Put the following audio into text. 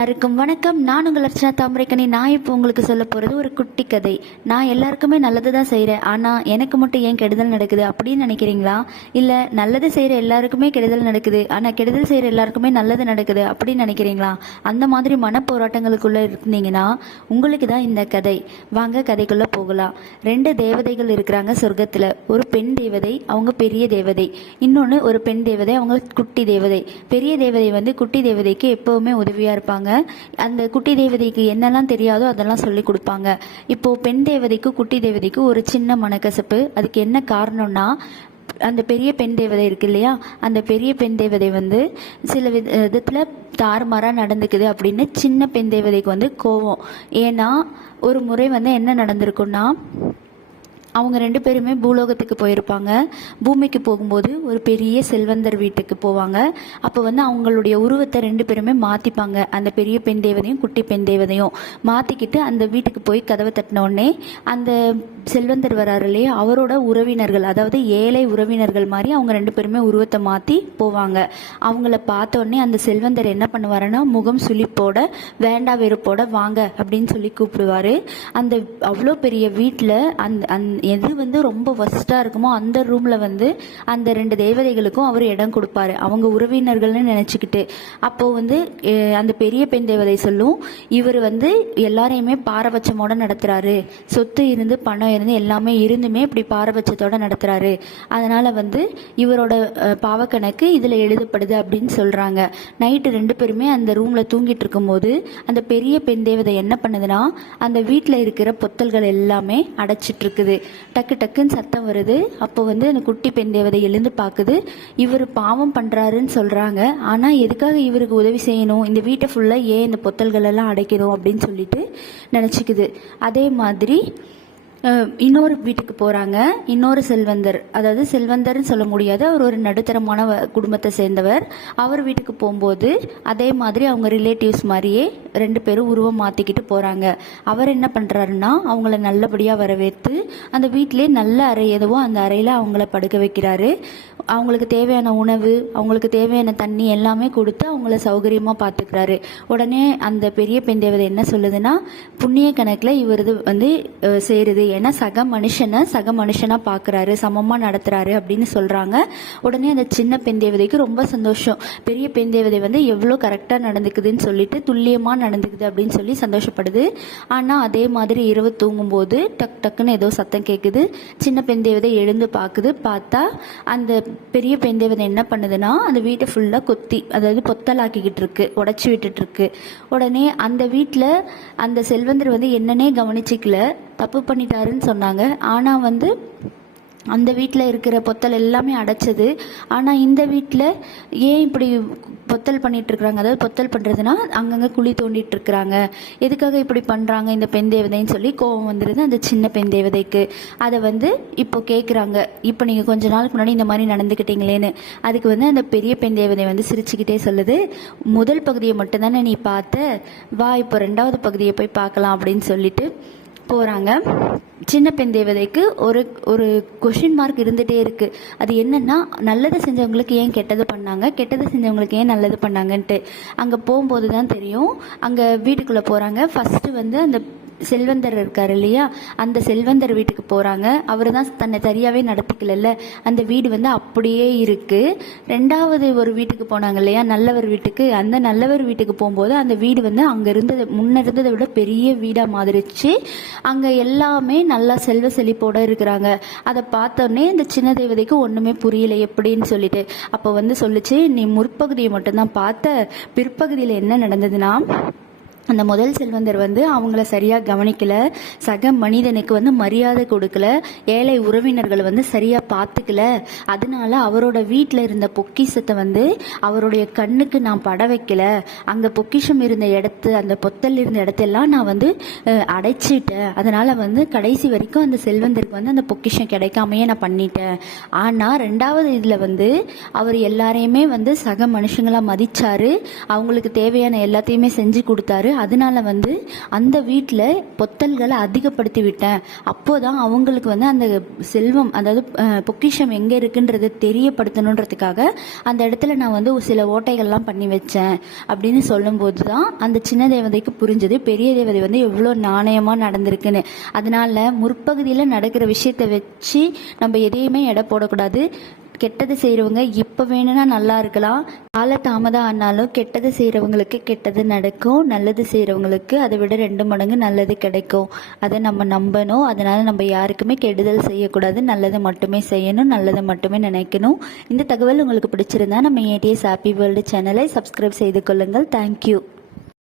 எல்லாருக்கும் வணக்கம். நான் உங்கள் அர்ச்சனா தாமரைக்கணி நான் இப்போ உங்களுக்கு சொல்ல போகிறது ஒரு குட்டி கதை. நான் எல்லாருக்குமே நல்லது தான் செய்கிறேன் ஆனால் எனக்கு மட்டும் ஏன் கெடுதல் நடக்குது அப்படின்னு நினைக்கிறீங்களா? இல்லை நல்லது செய்கிற எல்லாருக்குமே கெடுதல் நடக்குது. ஆனால் கெடுதல் செய்கிற எல்லாருக்குமே நல்லது நடக்குது அப்படின்னு நினைக்கிறீங்களா? அந்த மாதிரி மனப்போராட்டங்களுக்குள்ளே இருந்தீங்கன்னா உங்களுக்கு தான் இந்த கதை. வாங்க கதைக்குள்ளே போகலாம். ரெண்டு தேவதைகள் இருக்கிறாங்க சொர்க்கத்தில். ஒரு பெண் தேவதை அவங்க பெரிய தேவதை. இன்னொன்று ஒரு பெண் தேவதை அவங்க குட்டி தேவதை. பெரிய தேவதை வந்து குட்டி தேவதைக்கு எப்போவுமே உதவியாக இருப்பாங்க. அந்த குட்டி தேவதைக்கு என்னெல்லாம் தெரியாதோ அதெல்லாம் சொல்லி கொடுப்பாங்க. இப்போ பெண் தேவதைக்கு குட்டி தேவதைக்கு ஒரு சின்ன மனக்கசப்பு. அதுக்கு என்ன காரணம்னா அந்த பெரிய பெண் தேவதை இருக்கு இல்லையா? அந்த பெரிய பெண் தேவதை வந்து சில விதத்தில் தாறுமாறாக நடந்துக்குது அப்படின்னு சின்ன பெண் தேவதைக்கு வந்து கோவம். ஏன்னா ஒரு முறை வந்து என்ன நடந்திருக்குன்னா அவங்க ரெண்டு பேருமே பூலோகத்துக்கு போயிருப்பாங்க. பூமிக்கு போகும்போது ஒரு பெரிய செல்வந்தர் வீட்டுக்கு போவாங்க. அப்போ வந்து அவங்களுடைய உருவத்தை ரெண்டு பேருமே மாற்றிப்பாங்க அந்த பெரிய பெண் தேவதையும் குட்டி பெண் தேவதையும். மாற்றிக்கிட்டு அந்த வீட்டுக்கு போய் கதவை தட்டின உடனே அந்த செல்வந்தர் வராரு இல்லையா? அவரோட உறவினர்கள் அதாவது ஏழை உறவினர்கள் மாதிரி அவங்க ரெண்டு பேருமே உருவத்தை மாற்றி போவாங்க. அவங்கள பார்த்தோன்னே அந்த செல்வந்தர் என்ன பண்ணுவாருன்னா முகம் சுழிப்போட வேண்டா வெறுப்போட வாங்க அப்படின்னு சொல்லி கூப்பிடுவாரு. அந்த அவ்வளோ பெரிய வீட்டில் அந்த அந் எது வந்து ரொம்ப ஒஸ்ட்டாக இருக்குமோ அந்த ரூமில் வந்து அந்த ரெண்டு தேவதைகளுக்கும் அவர் இடம் கொடுப்பாரு. அவங்க உறவினர்கள்னு நினச்சிக்கிட்டு. அப்போது வந்து அந்த பெரிய பெண் தேவதை சொல்லும் இவர் வந்து எல்லாரையுமே பாரபட்சமோட நடத்துகிறாரு சொத்து இருந்து பணம் இருந்து எல்லாமே இருந்துமே இப்படி பாரபட்சத்தோடு நடத்துகிறாரு அதனால் வந்து இவரோட பாவக்கணக்கு இதில் எழுதப்படுது அப்படின்னு சொல்கிறாங்க நைட்டு ரெண்டு பேருமே அந்த ரூமில் தூங்கிட்டு இருக்கும்போது அந்த பெரிய பெண் தேவதை என்ன பண்ணுதுன்னா அந்த வீட்டில் இருக்கிற பொத்தல்கள் எல்லாமே அடைச்சிட்ருக்குது டக்கு டக்குன்னு சத்தம் வருது. அப்போ வந்து அந்த குட்டி பெண் தேவதை எழுந்து பார்க்குது இவர் பாவம் பண்ணுறாருன்னு சொல்கிறாங்க ஆனால் எதுக்காக இவருக்கு உதவி செய்யணும்? இந்த வீட்டை ஃபுல்லாக ஏன் இந்த பொத்தல்கள் எல்லாம் அடைக்கணும் அப்படின்னு சொல்லிட்டு நினச்சிக்குது. அதே மாதிரி இன்னொரு வீட்டுக்கு போகிறாங்க இன்னொரு செல்வந்தர். அதாவது செல்வந்தர்னு சொல்ல முடியாது. அவர் ஒரு நடுத்தரமான வ- குடும்பத்தை சேர்ந்தவர். அவர் வீட்டுக்கு போகும்போது அதே மாதிரி அவங்க ரிலேட்டிவ்ஸ் மாதிரியே ரெண்டு பேரும் உருவம் மாற்றிக்கிட்டு போகிறாங்க அவர் என்ன பண்ணுறாருன்னா அவங்கள நல்லபடியாக வரவேற்று அந்த வீட்டிலே நல்ல அறை எதுவோ அந்த அறையில் அவங்கள படுக்க வைக்கிறாரு. அவங்களுக்கு தேவையான உணவு அவங்களுக்கு தேவையான தண்ணி எல்லாமே கொடுத்து அவங்கள சௌகரியமாக பார்த்துக்கிறாரு உடனே அந்த பெரிய பெண் தேவதை என்ன சொல்லுதுன்னா புண்ணிய கணக்கில் இவரது வந்து சேருது. ஏன்னா சக மனுஷனை சக மனுஷனாக பார்க்குறாரு சமமாக நடத்துகிறாரு அப்படின்னு சொல்கிறாங்க உடனே அந்த சின்ன பெண் தேவதைக்கு ரொம்ப சந்தோஷம். பெரிய பெண் தேவதை வந்து எவ்வளோ கரெக்டாக நடந்துக்குதுன்னு சொல்லிட்டு நடந்துக்குது அப்படின்னு சொல்லி சந்தோஷப்படுது. ஆனால் அதே மாதிரி இரவு தூங்கும்போது டக் டக்குன்னு ஏதோ சத்தம் கேட்குது சின்ன பெண் தேவதை எழுந்து பார்க்குது பார்த்தா அந்த பெரிய பெண் தேவதை என்ன பண்ணுதுன்னா அந்த வீட்டை ஃபுல்லாக கொத்தி அதாவது பொத்தலாக்கிக்கிட்டு இருக்கு உடச்சி விட்டுட்டு இருக்கு. உடனே அந்த வீட்டில் அந்த செல்வந்தர் வந்து என்னன்னே கவனிச்சிக்கல. தப்பு பண்ணிட்டாருன்னு சொன்னாங்க. ஆனால் வந்து அந்த வீட்டில் இருக்கிற பொத்தல் எல்லாமே அடைச்சது. ஆனால் இந்த வீட்டில் ஏன் இப்படி பொத்தல் பண்ணிகிட்ருக்குறாங்க இருக்கிறாங்க அதாவது பொத்தல் பண்ணுறதுனா அங்கங்கே குழி தோண்டிகிட்ருக்குறாங்க எதுக்காக இப்படி பண்ணுறாங்க இந்த பெண் தேவதைன்னு சொல்லி கோவம் வந்துடுது அந்த சின்ன பெண் தேவதைக்கு. அதை வந்து இப்போ கேட்குறாங்க இப்போ நீங்கள் கொஞ்ச நாளுக்கு முன்னாடி இந்த மாதிரி நடந்துக்கிட்டீங்களேன்னு அதுக்கு வந்து அந்த பெரிய பெண் தேவதை வந்து சிரிச்சுக்கிட்டே சொல்லுது முதல் பகுதியை மட்டும்தானே நீ பார்த்த? வா இப்போ ரெண்டாவது பகுதியை போய் பார்க்கலாம் அப்படின்னு சொல்லிட்டு போகிறாங்க சின்ன பெண் தேவதைக்கு ஒரு ஒரு கொஷின் மார்க் இருந்துகிட்டே இருக்குது அது என்னன்னா நல்லது செஞ்சவங்களுக்கு ஏன் கெட்டது பண்ணாங்க? கெட்டது செஞ்சவங்களுக்கு ஏன் நல்லது பண்ணாங்கன்ட்டு. அங்கே போகும்போது தான் தெரியும். அங்கே வீட்டுக்குள்ளே போகிறாங்க ஃபஸ்ட்டு வந்து அந்த செல்வந்தர் இருக்கார் இல்லையா? அந்த செல்வந்தர் வீட்டுக்கு போகிறாங்க அவர் தான் தன்னை சரியாகவே நடத்திக்கலல்ல. அந்த வீடு வந்து அப்படியே இருக்குது ரெண்டாவது ஒரு வீட்டுக்கு போனாங்க இல்லையா? நல்லவர் வீட்டுக்கு. அந்த நல்லவர் வீட்டுக்கு போகும்போது அந்த வீடு வந்து அங்கே இருந்தது முன்ன இருந்ததை விட பெரிய வீடாக மாதிரிச்சு அங்கே எல்லாமே நல்லா செல்வ செழிப்போடு இருக்கிறாங்க. அதை பார்த்தோன்னே இந்த சின்ன தேவதைக்கு ஒன்றுமே புரியல எப்படின்னு சொல்லிட்டு. அப்போ வந்து சொல்லுச்சு நீ முற்பகுதியை மட்டும்தான் பார்த்த. பிற்பகுதியில் என்ன நடந்ததுன்னா அந்த முதல் செல்வந்தர் வந்து அவங்கள சரியாக கவனிக்கல. சக மனிதனுக்கு வந்து மரியாதை கொடுக்கல. ஏழை உறவினர்களை வந்து சரியாக பார்த்துக்கல அதனால அவரோட வீட்டில் இருந்த பொக்கிஷத்தை வந்து அவருடைய கண்ணுக்கு நான் பட வைக்கல. அங்கே பொக்கிஷம் இருந்த இடத்து அந்த பொத்தல் இருந்த இடத்தெல்லாம் நான் வந்து அடைச்சிட்டேன். அதனால வந்து கடைசி வரைக்கும் அந்த செல்வந்தருக்கு வந்து அந்த பொக்கிஷம் கிடைக்காமையே நான் பண்ணிட்டேன். ஆனால் ரெண்டாவது இதில் வந்து அவர் எல்லாரையுமே வந்து சக மனுஷங்களாக மதிச்சாரு. அவங்களுக்கு தேவையான எல்லாத்தையுமே செஞ்சு கொடுத்தாரு. அதனால வந்து அந்த வீட்டில் பொத்தல்களை அதிகப்படுத்தி விட்டேன். அப்போதான் அவங்களுக்கு வந்து அந்த செல்வம் அதாவது பொக்கிஷம் எங்கே இருக்குன்றது தெரியப்படுத்தணுன்றதுக்காக அந்த இடத்துல நான் வந்து ஒரு சில ஓட்டைகள்லாம் பண்ணி வச்சேன் அப்படின்னு சொல்லும்போது தான் அந்த சின்ன தேவதைக்கு புரிஞ்சது பெரிய தேவதை வந்து எவ்வளோ நாணயமாக நடந்திருக்குன்னு. அதனால முற்பகுதியில் நடக்கிற விஷயத்தை வச்சு நம்ம எதையுமே எடை போடக்கூடாது. கெட்டது செய்கிறவங்க இப்போ வேணும்னா நல்லா இருக்கலாம். கால தாமதம் ஆனாலும் கெட்டது செய்கிறவங்களுக்கு கெட்டது நடக்கும். நல்லது செய்கிறவங்களுக்கு அதை விட ரெண்டு மடங்கு நல்லது கிடைக்கும். அதை நம்ம நம்பணும். அதனால் நம்ம யாருக்குமே கெடுதல் செய்யக்கூடாது. நல்லது மட்டுமே செய்யணும். நல்லதை மட்டுமே நினைக்கணும். இந்த தகவல் உங்களுக்கு பிடிச்சிருந்தா நம்ம ஏடிஎஸ் ஹாப்பி வேர்ல்டு சேனலை சப்ஸ்கிரைப் செய்து கொள்ளுங்கள். Thank you